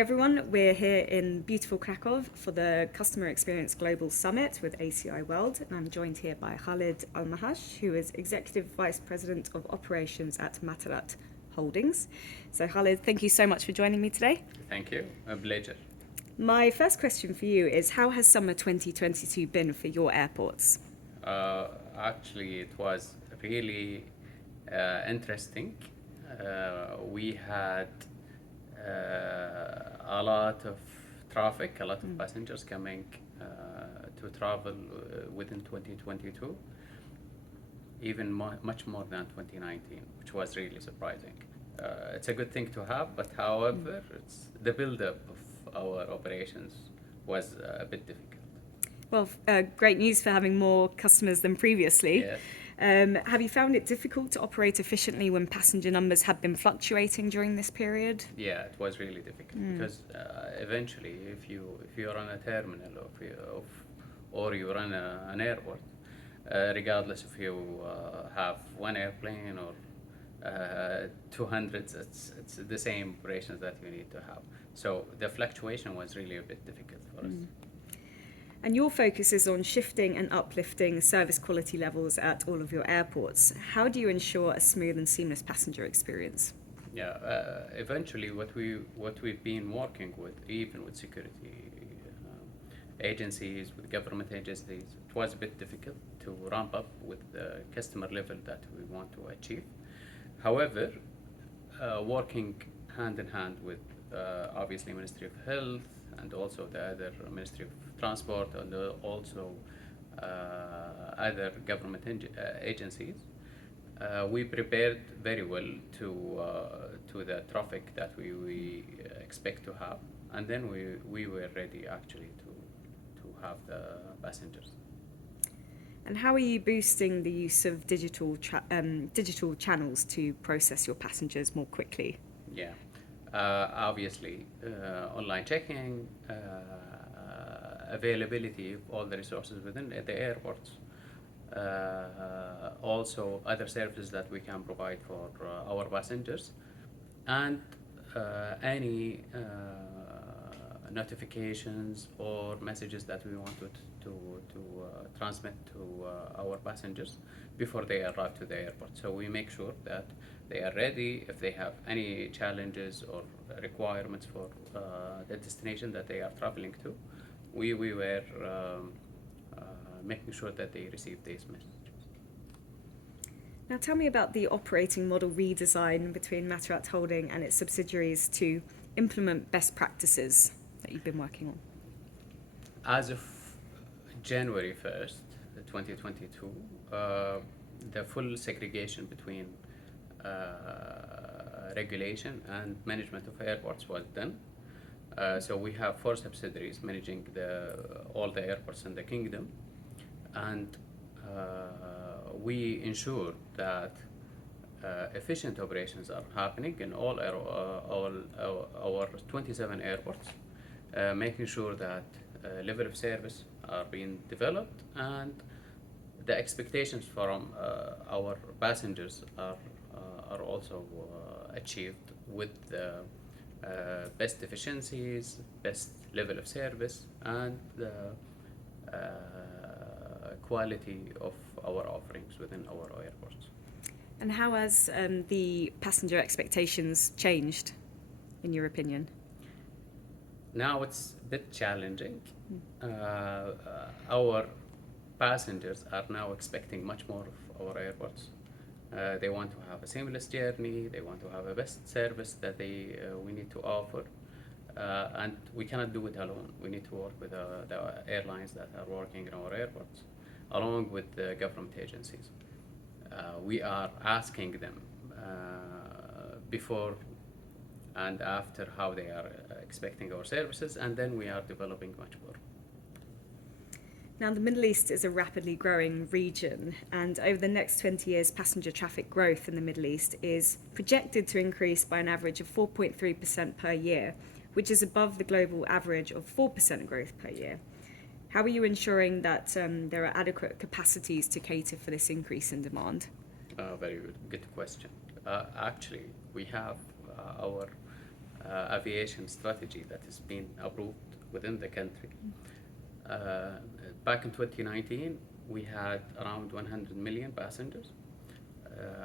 Hi everyone, we're here in beautiful Krakow for the Customer Experience Global Summit with ACI World, and I'm joined here by Khaled Alhamash, who is Executive Vice President of Operations at MATARAT Holdings. So Khaled, thank you so much for joining me today. Thank you, a pleasure. My first question for you is, how has summer 2022 been for your airports? Actually, it was really interesting. We had a lot of traffic, a lot of passengers coming to travel within 2022, even much more than 2019, which was really surprising. It's a good thing to have, but however, the build-up of our operations was a bit difficult. Well, great news for having more customers than previously. Yes. Have you found it difficult to operate efficiently when passenger numbers have been fluctuating during this period? Yeah, it was really difficult because eventually, if you run a terminal or you run an airport, regardless if you have one airplane or 200, it's the same operations that you need to have. So the fluctuation was really a bit difficult for us. And your focus is on shifting and uplifting service quality levels at all of your airports. How do you ensure a smooth and seamless passenger experience? Yeah, eventually what we've been working with, even with security agencies, with government agencies, it was a bit difficult to ramp up with the customer level that we want to achieve. However, working hand in hand with obviously Ministry of Health and also the other Ministry of Transport and also other government agencies, we prepared very well to the traffic that we expect to have, and then we were ready actually to have the passengers. And how are you boosting the use of digital channels to process your passengers more quickly? Yeah, obviously online checking, availability of all the resources within the airports, also other services that we can provide for our passengers, and any notifications or messages that we want to transmit to our passengers before they arrive to the airport. So we make sure that they are ready if they have any challenges or requirements for the destination that they are traveling to. We were making sure that they receive these messages. Now tell me about the operating model redesign between MATARAT Holding and its subsidiaries to implement best practices that you've been working on. As of January 1st, 2022, the full segregation between regulation and management of airports was done. So we have 4 subsidiaries managing all the airports in the kingdom, and we ensure that efficient operations are happening in all our 27 airports, making sure that level of service are being developed and the expectations from our passengers are also achieved with the best efficiencies, best level of service, and the quality of our offerings within our airports. And how has the passenger expectations changed, in your opinion? Now it's a bit challenging. Our passengers are now expecting much more of our airports. They want to have a seamless journey. They want to have a best service that we need to offer, and we cannot do it alone. We need to work with the airlines that are working in our airports, along with the government agencies. We are asking them before and after how they are expecting our services, and then we are developing much more. Now, the Middle East is a rapidly growing region, and over the next 20 years, passenger traffic growth in the Middle East is projected to increase by an average of 4.3% per year, which is above the global average of 4% growth per year. How are you ensuring that there are adequate capacities to cater for this increase in demand? Very good question. Actually, we have our aviation strategy that has been approved within the country. Back in 2019, we had around 100 million passengers.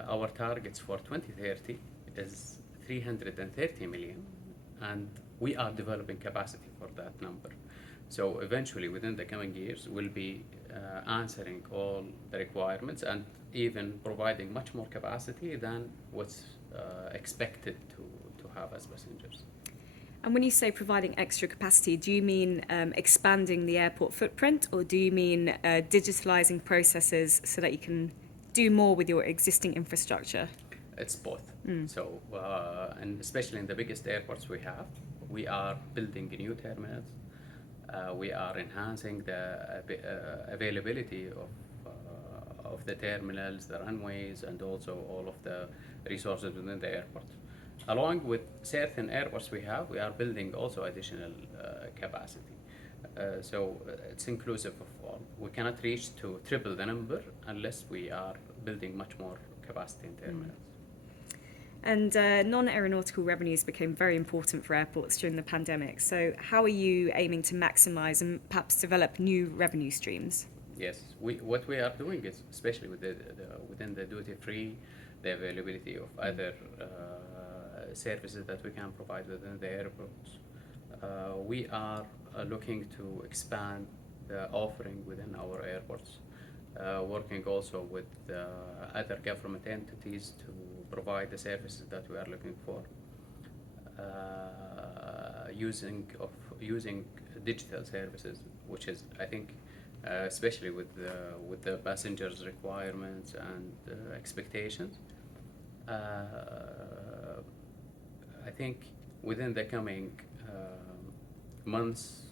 Our targets for 2030 is 330 million, and we are developing capacity for that number. So eventually, within the coming years, we'll be answering all the requirements and even providing much more capacity than what's expected to have as passengers. And when you say providing extra capacity, do you mean expanding the airport footprint, or do you mean digitalizing processes so that you can do more with your existing infrastructure? It's both. So, and especially in the biggest airports we are building new terminals. We are enhancing the availability of the terminals, the runways, and also all of the resources within the airport. Along with certain airports we are building also additional capacity. So it's inclusive of all. We cannot reach to triple the number unless we are building much more capacity in terminals. And non-aeronautical revenues became very important for airports during the pandemic. So how are you aiming to maximise and perhaps develop new revenue streams? Yes, what we are doing is, especially with within the duty-free, the availability of other services that we can provide within the airports. We are looking to expand the offering within our airports, working also with other government entities to provide the services that we are looking for, using digital services, which is, I think, especially with the passengers' requirements and expectations. I think within the coming months,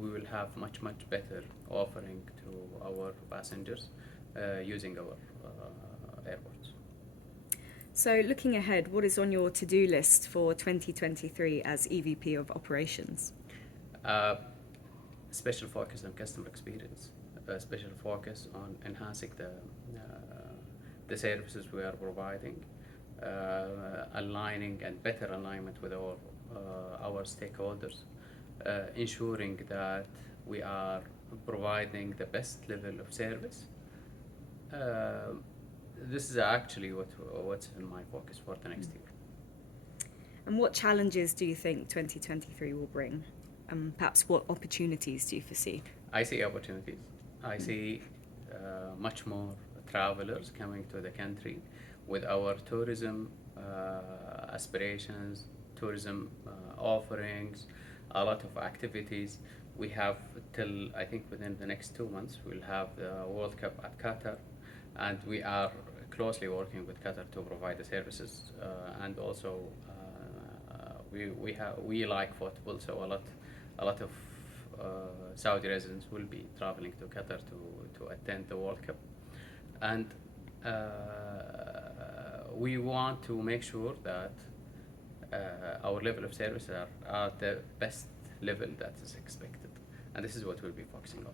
we will have much better offering to our passengers using our airports. So looking ahead, what is on your to-do list for 2023 as EVP of Operations? Special focus on customer experience, special focus on enhancing the services we are providing, aligning and better alignment with our stakeholders, ensuring that we are providing the best level of service. This is actually what's in my focus for the next year. And what challenges do you think 2023 will bring? Perhaps what opportunities do you foresee? I see opportunities. I see much more travelers coming to the country with our tourism aspirations, tourism offerings, a lot of activities. We have till, I think within the next 2 months, we'll have the World Cup at Qatar, and we are closely working with Qatar to provide the services, and also we like football, so a lot of Saudi residents will be traveling to Qatar to attend the World Cup, and we want to make sure that our level of service are at the best level that is expected, and this is what we'll be focusing on.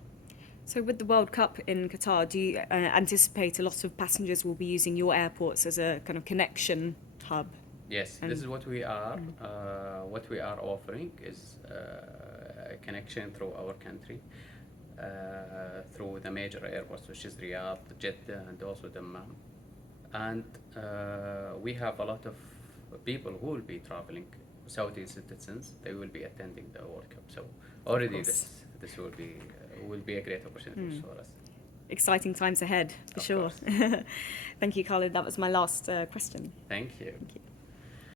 So with the World Cup in Qatar, do you anticipate a lot of passengers will be using your airports as a kind of connection hub? Yes, this is what we are. What we are offering is a connection through our country, through the major airports, which is Riyadh, Jeddah, and also Dammam. And we have a lot of people who will be traveling, Saudi citizens. They will be attending the World Cup. So already this will be a great opportunity for us. Exciting times ahead, for sure. Thank you, Khaled. That was my last question. Thank you. Thank you.